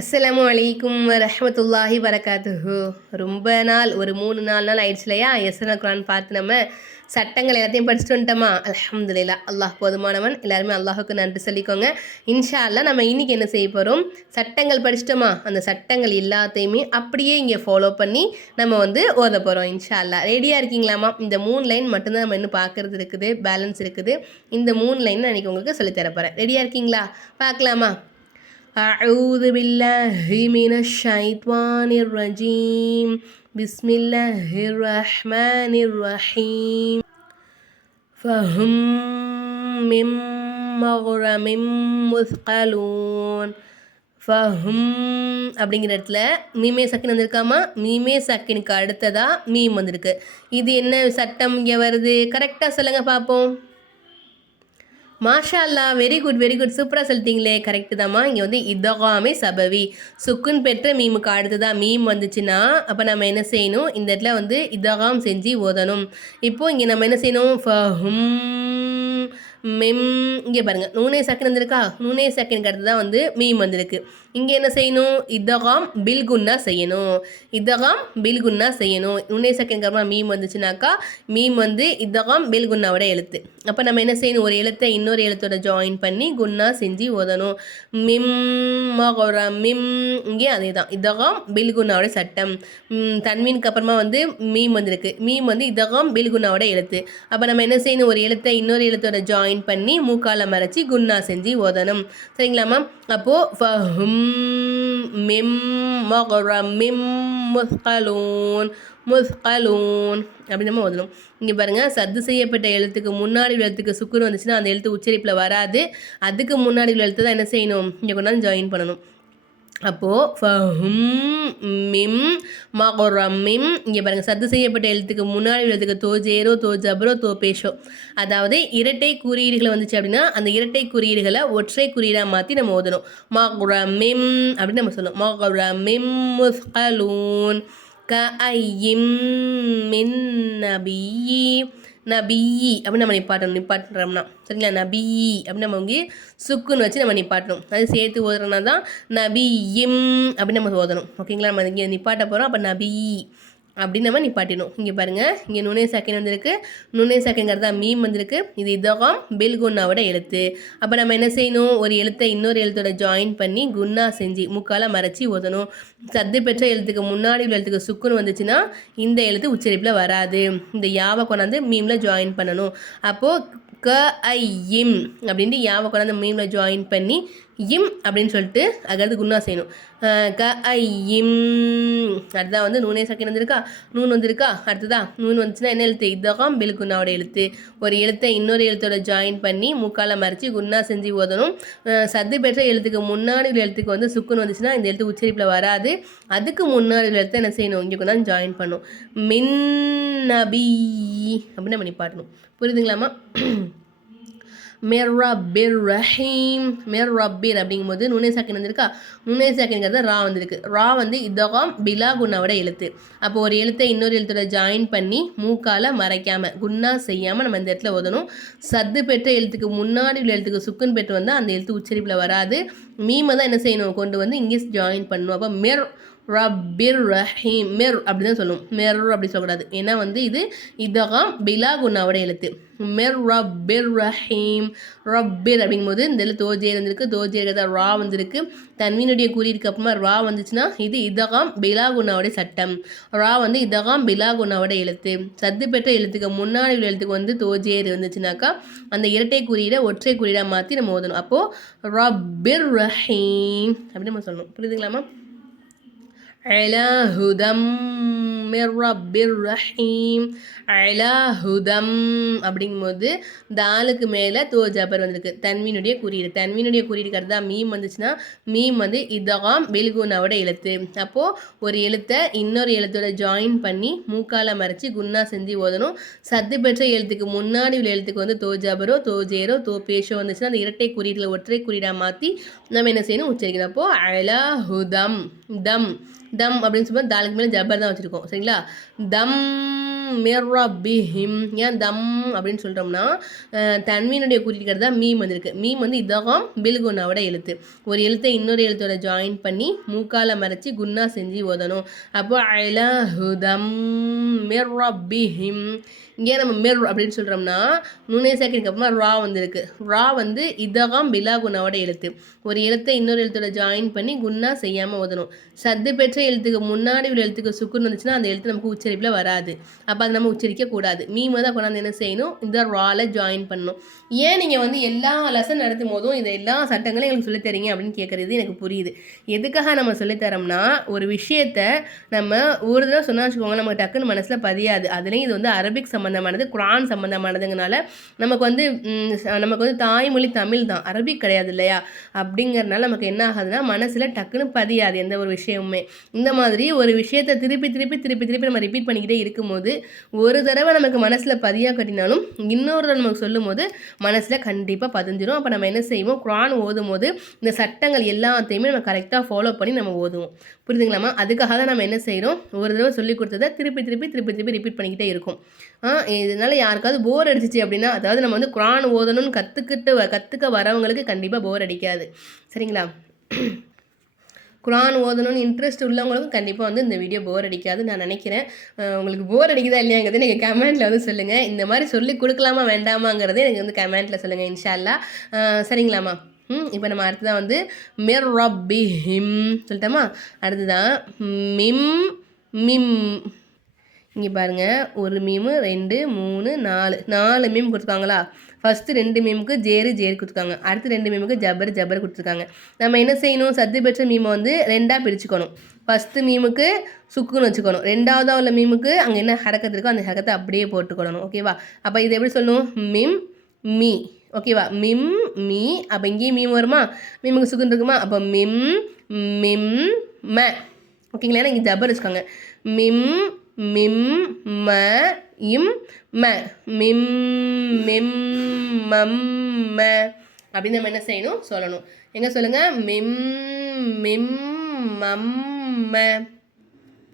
அஸ்லாம் வலைக்கும் ரஹமத்துல்லாஹி வரகாத்துஹு. ரொம்ப நாள் ஒரு மூணு நாலு நாள் ஆயிடுச்சு இல்லையா? எஸ்னா குரான் பார்த்து நம்ம சட்டங்கள் எல்லாத்தையும் படிச்சுட்டு வந்துட்டோமா? அல்ஹம்துலில்லா அல்லாஹ் போதுமானவன். எல்லாருமே அல்லாஹுக்கு நன்றி சொல்லிக்கோங்க. இன்ஷா நம்ம இன்னைக்கு என்ன செய்ய போகிறோம் சட்டங்கள் படிச்சிட்டோமா? அந்த சட்டங்கள் எல்லாத்தையுமே அப்படியே இங்கே ஃபாலோ பண்ணி நம்ம வந்து ஓத போகிறோம் இன்ஷா ரெடியாக இருக்கீங்களாமா இந்த மூணு லைன் மட்டும்தான் நம்ம இன்னும் பார்க்குறது இருக்குது பேலன்ஸ் இருக்குது. இந்த மூணு லைன் நான் உங்களுக்கு சொல்லித்தர போகிறேன் ரெடியாக இருக்கீங்களா? பார்க்கலாமா? أعوذ بالله من الشيطان الرجيم بسم الله الرحمن الرحيم فهم من مغرم مثقلون ஃபஹும் அப்படிங்கிற இடத்துல மீமே சக்கின் வந்திருக்காமா மீமே சக்கினுக்கு அடுத்ததாக மீம் வந்திருக்கு இது என்ன சட்டம் இங்கே வருது கரெக்டாக சொல்லுங்கள் பார்ப்போம் மாஷா அல்லா வெரி குட் வெரி குட் சூப்பராக சொல்லிட்டீங்களே. கரெக்டு தாம்மா. இங்கே வந்து இதகாமே சபவி. சுக்குன் பெற்ற மீமுக்கு அடுத்ததாக மீம் வந்துச்சுன்னா அப்போ நம்ம என்ன செய்யணும்? இந்த இடத்துல வந்து இதகாம் செஞ்சு ஓதணும். இப்போது இங்கே நம்ம என்ன செய்யணும்? ஃபஹும் மெம். இங்கே பாருங்கள் நூனே செகண்ட் வந்திருக்கா? நூனே செகண்ட் அடுத்து தான் வந்து மீம் வந்திருக்கு. இங்கே என்ன செய்யணும்? இதகாம் பில்குன்னா செய்யணும். இதகாம் பில்குன்னா செய்யணும். நூனே செகண்ட் அப்புறமா மீம் வந்துச்சுனாக்கா மீம் வந்து இதகாம் பில்குன்னாவோட எழுத்து. அப்போ நம்ம என்ன செய்யணும்? ஒரு எழுத்தை இன்னொரு எழுத்தோட ஜாயின் பண்ணி குன்னா செஞ்சு ஓதணும். மிம் மகொர மிம் இங்கே அதே தான் இதகம் பில்குன்னாவோட சட்டம். தன்மீனுக்கு அப்புறமா வந்து மீம் வந்திருக்கு. மீம் வந்து இதகம் பில்குன்னாவோட எழுத்து. அப்போ நம்ம என்ன செய்யணும்? ஒரு எழுத்தை இன்னொரு எழுத்தோட ஜாயின் பண்ணி மூக்கால மறைச்சி குன்னா செஞ்சு ஓதணும். சரிங்களாம்மா அப்போது மிம் மகொர மிம் முஸ்கலூன். முஸ்கலூன் அப்படின்னு நம்ம ஓதணும். இங்கே பாருங்கள் சத்து செய்யப்பட்ட எழுத்துக்கு முன்னாடி உள்ள எழுத்துக்கு சுக்குரு வந்துச்சுன்னா அந்த எழுத்து உச்சரிப்பில் வராது. அதுக்கு முன்னாடி உள்ள எழுத்து தான் என்ன செய்யணும்? இங்கே கொண்டாந்து ஜாயின் பண்ணணும். அப்போது ஃபஹும் மிம் மகொரமிம் இங்கே பாருங்கள் சத்து செய்யப்பட்ட எழுத்துக்கு முன்னாடி எழுத்துக்கு தோ ஜேரோ தோ ஜபரோ தோ பேஷோ. அதாவது இரட்டை குறியீடுகளை வந்துச்சு அப்படின்னா அந்த இரட்டை குறியீடுகளை ஒற்றை குறியீடாக மாற்றி நம்ம ஓதணும். மகுரமிம் அப்படின்னு நம்ம சொல்லணும். மகுரமிம் முஸ்கலூன். க மின் நபியி நபியி அப்படின்னு நம்ம நிப்பாட்டணும் நிப்பாட்டுறோம்னா. சரிங்களா? நபியி அப்படின்னு நம்ம இங்கே சுக்குன்னு வச்சு நம்ம நிப்பாட்டணும். அது சேர்த்து ஓதுறோம்னா தான் நபியிம் அப்படின்னு நம்ம ஓதணும். ஓகேங்களா? நம்ம இங்கே நிப்பாட்ட போகிறோம் அப்போ நபி அப்படின்னு நம்ம நிப்பாட்டிடணும். இங்கே பாருங்கள் இங்கே நுணை சாக்கின் வந்திருக்கு. நுணை சாக்கிங்கிறது தான் மீம் வந்திருக்கு. இது இதகம் பில் குன்னாவோட எழுத்து. அப்போ நம்ம என்ன செய்யணும்? ஒரு எழுத்தை இன்னொரு எழுத்தோட ஜாயின் பண்ணி குன்னா செஞ்சு முக்கால மறைச்சி ஓதணும். சத்து பெற்ற எழுத்துக்கு முன்னாடி உள்ள எழுத்துக்கு சுக்குன்னு வந்துச்சுன்னா இந்த எழுத்து உச்சரிப்பில் வராது. இந்த யாவை கொண்டாந்து மீமில் ஜாயின் பண்ணணும். அப்போது க ஐ இம் அப்படின்ட்டு யாவை கொண்டாந்து மீமில் ஜாயின் பண்ணி இம் அப்படின்னு சொல்லிட்டு அதாவது குன்னா செய்யணும். க ஐ இம். அடுத்ததான் வந்து நூனே சக்கின் வந்திருக்கா நூன் வந்திருக்கா? அடுத்ததா நூன் வந்துச்சுன்னா என்ன எழுத்து? இதகம் பெல் குன்னாவோட எழுத்து. ஒரு எழுத்தை இன்னொரு எழுத்தோட ஜாயின் பண்ணி முக்கால மறைச்சி குன்னா செஞ்சு ஓதணும். சத்து பெற்ற எழுத்துக்கு முன்னாடி உள்ள எழுத்துக்கு வந்து சுக்குன்னு வந்துச்சுன்னா இந்த எழுத்து உச்சரிப்பில் வராது. அதுக்கு முன்னாடி உள்ள எழுத்தை என்ன செய்யணும்? இங்கே கொண்டாந்து ஜாயின் பண்ணும் மின் நபி. அப்படின்னு நம்ம நிப்பாட்டணும். புரியுதுங்களாம்மா? மெர்ரபிர் ரஹீம். மெர்ரபிர் அப்படிங்கும்போது நுனே சாக்கின் வந்திருக்கா? நுனே சாக்கின்ங்கிறது ரா வந்திருக்கு. ரா வந்து இதகம் பிலா குன்னாவோட எழுத்து. அப்போ ஒரு எழுத்தை இன்னொரு எழுத்தோட ஜாயின் பண்ணி மூக்கால மறைக்காம குன்னா செய்யாமல் நம்ம இந்த இடத்துல ஓதணும். சத்து பெற்ற எழுத்துக்கு முன்னாடி உள்ள எழுத்துக்கு சுக்குன் பெற்று வந்தால் அந்த எழுத்து உச்சரிப்பில் வராது. மீமை தான் என்ன செய்யணும்? கொண்டு வந்து இங்கே ஜாயின் பண்ணணும். அப்போ மெர் ரப்பிர் ரஹீம் மெர் அப்படி தான் சொல்லும். மெர் அப்படி சொல்லக்கூடாது. ஏன்னா வந்து இது இதகம் பிலா குன்னாவோட எழுத்து. மெர் ரப்பிர் ரஹீம் ரப்பிர் அப்படிங்கும்போது இந்த எழுத்து தோஜே வந்திருக்கு தோஜே ரா வந்திருக்கு. தன்வீனுடைய குறியிருக்கு அப்புறமா ரா வந்துச்சுன்னா இது இதகம் பிலா குன்னாவோட சட்டம். ரா வந்து இதகம் பிலா குன்னாவோட எழுத்து. சத்து பெற்ற எழுத்துக்கு முன்னாடி உள்ள எழுத்துக்கு வந்து தோஜேர் வந்துச்சுனாக்கா அந்த இரட்டை குறியீடை ஒற்றை குறியீடாக மாற்றி நம்ம ஓதணும். அப்போது ரப்பிர் ரஹீம் அப்படின்னு நம்ம சொல்லணும். புரியுதுங்களாமா அலஹுதம் மிர்ரபிர் ரஹீம் அலஹுதம் அப்படிங்கும்போது தாலுக்கு மேலே தோ ஜபர் வந்திருக்கு. தன்வீனுடைய குறியீடு. தன்வீனுடைய குறியீடு கருதா மீம் வந்துச்சுன்னா மீம் வந்து இதகாம் பெல்குனாவோட எழுத்து. அப்போது ஒரு எழுத்தை இன்னொரு எழுத்தோட ஜாயின் பண்ணி மூக்கால மறைச்சி குன்னா செஞ்சு ஓதணும். சத்து பெற்ற எழுத்துக்கு முன்னாடி உள்ள எழுத்துக்கு வந்து தோ ஜபரோ தோ ஜேரோ தோ பேஷோ வந்துச்சுன்னா அந்த இரட்டை குறியீட்டில் ஒற்றை குறியீடாக மாற்றி நம்ம என்ன செய்யணும்? உச்சரிக்கணும். அப்போது அலஹுதம் தம். தம் அப்படின்னு சொல்லும்போது தாலுக்கு மேலே ஜபர் தான் வச்சுருக்கோம். சரிங்களா? தம் மிர் ரப்பிஹிம் ஏன் தம் அப்படின்னு சொல்கிறோம்னா தன்மீனுடைய குறிக்கிறது தான் மீம் வந்திருக்கு. மீம் வந்து இதகம் பில்குனாவோட எழுத்து. ஒரு எழுத்தை இன்னொரு எழுத்தோட ஜாயின் பண்ணி மூக்கால மறைச்சி குன்னா செஞ்சு ஓதணும். அப்போ அலஹுதம் மிர் ரப்பிஹிம் இங்கே நம்ம மிர் அப்படின்னு சொல்கிறோம்னா நுண்ணே சேர்க்கறதுக்கு அப்புறமா ரா வந்திருக்கு. ரா வந்து இதகம் பிலா குணாவோட எழுத்து. ஒரு எழுத்தை இன்னொரு எழுத்தோட ஜாயின் பண்ணி குன்னா செய்யாமல் ஓதணும். சத்து பெற்ற எழுத்துக்கு முன்னாடி உள்ள எழுத்துக்கு சுக்குன்னு வந்துச்சுன்னா அந்த எழுத்து நமக்கு உச்சரிப்பில் வராது. அப்போ அதை நம்ம உச்சரிக்க கூடாது. மீம தான் கொண்டாந்து என்ன செய்யணும்? இந்த ரால ஜாயின் பண்ணணும். ஏன் நீங்கள் வந்து எல்லா லெசன் நடத்தும் போதும் இதை எல்லா சட்டங்களையும் எங்களுக்கு சொல்லித்தரீங்க அப்படின்னு கேட்குறது எனக்கு புரியுது. எதுக்காக நம்ம சொல்லித்தரோம்னா ஒரு விஷயத்த நம்ம ஒரு தடவை சொன்னா வச்சுக்கோங்க நமக்கு டக்குன்னு மனசில் பதியாது. அதுலேயும் இது வந்து அரபிக் சம்மந்தமானது குரான் சம்மந்தமானதுங்கனால நமக்கு வந்து நமக்கு வந்து தாய்மொழி தமிழ் தான். அரபிக் கிடையாது இல்லையா? அப்படிங்கிறனால நமக்கு என்ன ஆகுதுன்னா மனசில் டக்குன்னு பதியாது எந்த ஒரு விஷயமுமே. இந்த மாதிரி ஒரு விஷயத்தை திருப்பி திருப்பி திருப்பி திருப்பி நம்ம ரிப்பீட் பண்ணிக்கிட்டே இருக்கும்போது ஒரு தடவை நமக்கு மனசில் பதியாக கட்டினாலும் இன்னொரு தடவை நமக்கு சொல்லும் போது மனசில் கண்டிப்பாக பதிஞ்சிடும் அப்போ நம்ம என்ன செய்வோம்? குரான் ஓதும் போது இந்த சட்டங்கள் எல்லாத்தையுமே நம்ம கரெக்டாக ஃபாலோ பண்ணி நம்ம ஓதுவோம். புரியுதுங்களாம்மா? அதுக்காக தான் நம்ம என்ன செய்கிறோம் ஒரு தடவை சொல்லி கொடுத்ததை திருப்பி திருப்பி திருப்பி திருப்பி ரிப்பீட் பண்ணிக்கிட்டே இருக்கும். ஆ இதனால யாருக்காவது போர் அடிச்சிச்சு அப்படின்னா அதாவது நம்ம வந்து குரான் ஓதணும்னு கற்றுக்கிட்டு கற்றுக்க வரவங்களுக்கு கண்டிப்பாக போர் அடிக்காது. சரிங்களா? குரான் ஓதணும்னு இன்ட்ரெஸ்ட் உள்ளவங்களுக்கும் கண்டிப்பாக வந்து இந்த வீடியோ போர் அடிக்காது நான் நினைக்கிறேன். உங்களுக்கு போர் அடிக்குதா இல்லையாங்கிறது நீங்கள் கமெண்ட்டில் வந்து சொல்லுங்கள் இந்த மாதிரி சொல்லி கொடுக்கலாமா வேண்டாமாங்கிறதே எனக்கு வந்து கமெண்ட்டில் சொல்லுங்கள் இன்ஷால்லா. சரிங்களாம்மா. ம் இப்போ நம்ம அடுத்ததான் வந்து மிர் ரப்பி ஹிம் சொல்லிட்டோமா? அடுத்ததான் மிம் மிம். இங்கே பாருங்கள் ஒரு மீமு ரெண்டு மூணு நாலு. நாலு மீம் கொடுத்துருக்காங்களா? ஃபஸ்ட்டு ரெண்டு மீமுக்கு ஜேரு ஜேரு கொடுத்துருக்காங்க. அடுத்து ரெண்டு மீமுக்கு ஜபர் ஜபர் கொடுத்துருக்காங்க. நம்ம என்ன செய்யணும்? சத்து பெற்ற மீமை வந்து ரெண்டாக பிரிச்சுக்கணும். ஃபஸ்ட்டு மீமுக்கு சுக்குன்னு வச்சுக்கணும். ரெண்டாவதாக உள்ள மீமுக்கு அங்கே என்ன ஹரக்கத்து இருக்கோ அந்த ஹரக்கத்தை அப்படியே போட்டுக்கணும் ஓகேவா அப்போ இது எப்படி சொல்லணும்? மிம் மீ ஓகேவா மிம் மீ அப்போ இங்கேயும் மீம் வருமா? மீமுக்கு சுக்குன்னு இருக்குமா? அப்போ மிம் மிம் ம ஓகேங்களா ஏன்னா இங்கே ஜபர் வச்சுக்கோங்க. மிம் மிம் ம இம் ம. மிம் மிம் மம் ம. அப்படின்னு நம்ம என்ன செய்யணும்? சொல்லணும். எங்க சொல்லுங்க? மிம் மிம் மம் ம.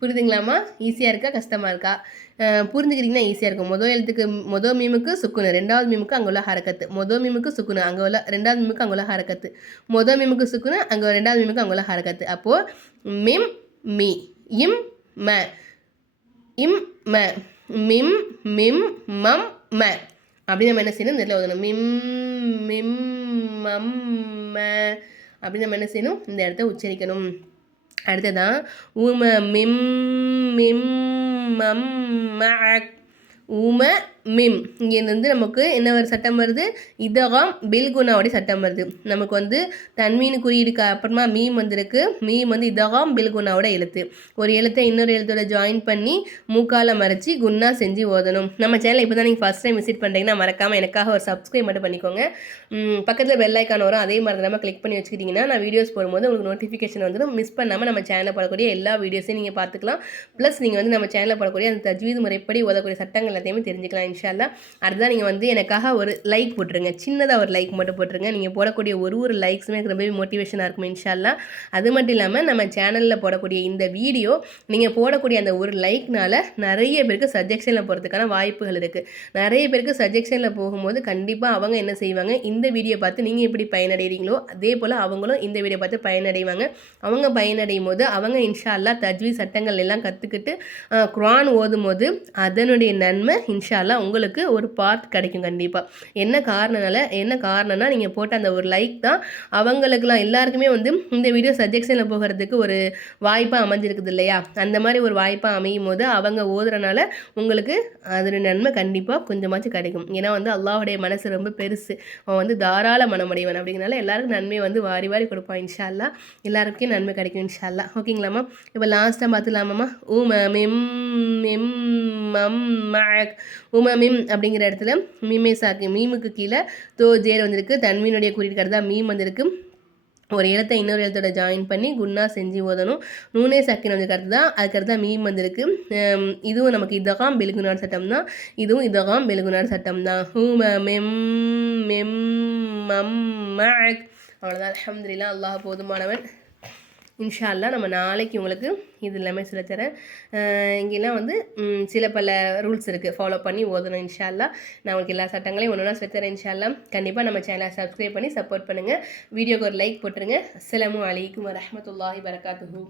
புரியுதுங்களாம்மா? ஈஸியாக இருக்கா? கஷ்டமாக இருக்கா? அஹ் புரிஞ்சுக்கிறீங்கன்னா ஈஸியாக இருக்கும். மொதல் எழுத்துக்கு மொதல் மீமுக்கு சுக்குனு ரெண்டாவது மீமுக்கு அங்கே உள்ள ஹரக்கத்து. மொதல் மீமுக்கு சுக்குனு அங்கே உள்ள ரெண்டாவது மீமுக்கு அங்கே உள்ள ஹரக்கத்து. மொதல் மீமுக்கு சுக்குனு அங்கே ரெண்டாவது மீமுக்கு அங்கே உள்ள ஹரக்கத்து. அப்போது மிம் மீ இம் ம. இம் ம மிம் மிம் மம் ம. அப்படி நம்ம என்ன செய்யணும்? இந்த இடத்துல ஓதணும் மிம் மிம் மம் ம. அப்படி நம்ம என்ன செய்யணும்? இந்த இடத்த உச்சரிக்கணும். அடுத்ததான் உம மிம் மிம் மம் மக் உம மிம். இங்கேருந்து நமக்கு என்ன ஒரு சட்டம் வருது? இதகம் பில்குனாவுடைய சட்டம் வருது. நமக்கு வந்து தன்மீன் குறியீடுக்கு அப்புறமா மீம் வந்திருக்கு. மீம் வந்து இதகம் பில்குனாவோட எழுத்து. ஒரு எழுத்தை இன்னொரு எழுத்தோட ஜாயின் பண்ணி மூக்கால மறைச்சி குன்னா செஞ்சு ஓதணும். நம்ம சேனல் இப்போ தான் நீங்கள் ஃபஸ்ட் டைம் விசிட் பண்ணுறீங்கன்னா மறக்காமல் எனக்காக ஒரு சப்ஸ்கிரைப் மட்டும் பண்ணிக்கோங்க. பக்கத்தில் பெல் ஐக்கான் வரும். அதே மாதிரி நம்ம கிளிக் பண்ணி வச்சுக்கிட்டிங்கன்னா நான் வீடியோஸ் போடும்போது உங்களுக்கு நோட்டிஃபிகேஷன் வந்துடும். மிஸ் பண்ணாமல் நம்ம சேனலில் போடக்கூடிய எல்லா வீடியோஸையும் நீங்கள் பார்த்துக்கலாம். ப்ளஸ் நீங்கள் வந்து நம்ம சேனலில் போடக்கூடிய அந்த தஜ்வீது முறைப்படி ஓதக்கூடிய சட்டங்கள் எல்லாத்தையுமே தெரிஞ்சுக்கலாம். இன்ஷால்லா அடுத்ததான் நீங்கள் வந்து எனக்காக ஒரு லைக் போட்டுருங்க. சின்னதாக ஒரு லைக் மட்டும் போட்டுருங்க. நீங்கள் போடக்கூடிய ஒரு ஒரு லைக்ஸுமே எனக்கு ரொம்பவே மோட்டிவேஷனாக இருக்கும் இன்ஷால்லா அது மட்டும் இல்லாமல் நம்ம சேனலில் போடக்கூடிய இந்த வீடியோ நீங்கள் போடக்கூடிய அந்த ஒரு லைக்னால் நிறைய பேருக்கு சஜெக்ஷனில் போகிறதுக்கான வாய்ப்புகள் இருக்குது நிறைய பேருக்கு சஜெக்ஷனில் போகும்போது கண்டிப்பாக அவங்க என்ன செய்வாங்க? இந்த வீடியோ பார்த்து நீங்கள் எப்படி பயனடைகிறீங்களோ அதே போல் அவங்களும் இந்த வீடியோ பார்த்து பயனடைவாங்க. அவங்க பயனடையும் போது அவங்க இன்ஷால்லா தஜ்வி சட்டங்கள் எல்லாம் கற்றுக்கிட்டு குரான் ஓதும் போது அதனுடைய நன்மை இன்ஷால்லா உங்களுக்கு ஒரு பார்ட் கிடைக்கும் கண்டிப்பாக என்ன காரணனால என்ன காரணம்னா நீங்கள் போட்ட அந்த ஒரு லைக் தான் அவங்களுக்குலாம் எல்லாருக்குமே வந்து இந்த வீடியோ சஜெக்ஷனில் போகிறதுக்கு ஒரு வாய்ப்பாக அமைஞ்சிருக்குது இல்லையா? அந்த மாதிரி ஒரு வாய்ப்பாக அமையும் போது அவங்க ஓதுறனால உங்களுக்கு அதோட நன்மை கண்டிப்பாக கொஞ்சமாச்சும் கிடைக்கும். ஏன்னா வந்து அல்லாஹுடைய மனசு ரொம்ப பெருசு. அவன் வந்து தாராள மனமுடையவன் அப்படிங்கிறனால எல்லாருக்கும் நன்மை வந்து வாரி வாரி கொடுப்பான் இன்ஷா அல்லாஹ் எல்லாருக்கும் நன்மை கிடைக்கும் இன்ஷா அல்லாஹ் ஓகேங்களாம்மா இப்போ லாஸ்ட்டாக பார்த்துலாமாம்மா உம மெம் மெம் மம் மேக் உம மிம் அப்படிங்கிற இடத்துல மீமே சாக்கு மீமுக்கு கீழே தோ ஜேர் வந்திருக்கு. தன்மீனுடைய குறியீடு தான் மீம் வந்திருக்கு. ஒரு எழுத்தை இன்னொரு எழுத்தோட ஜாயின் பண்ணி குன்னா செஞ்சு ஓதணும். நூனே சக்கின் வந்து கருத்து தான் அதுக்கடுத்து தான் மீம் வந்திருக்கு. இதுவும் நமக்கு இதகாம் பெலுகுனார் சட்டம் தான் இதுவும் இதகாம் பெலுகுனார் சட்டம் தான் ஹூ மெம் மெம் மம் அவ்வளோதான் அல்ஹம்துலில்லாஹ் அல்லாஹ் போதுமானவன். இன்ஷால்லாம் நம்ம நாளைக்கு உங்களுக்கு இது எல்லாமே சொல்லித்தரேன் இங்கெல்லாம் வந்து சில பல ரூல்ஸ் இருக்குது ஃபாலோ பண்ணி ஓதணும் இன்ஷால்லாம் நான் உங்களுக்கு எல்லா சட்டங்களையும் ஒன்று ஒன்றா சொல்லித்தரேன் இன்ஷால்லாம் கண்டிப்பாக நம்ம சேனலை சப்ஸ்கிரைப் பண்ணி சப்போர்ட் பண்ணுங்கள் வீடியோக்கு ஒரு லைக் போட்டுருங்க. அஸ்லாம் அலைக்கும் வரமத்துல்லாஹி வரகாத்துஹூ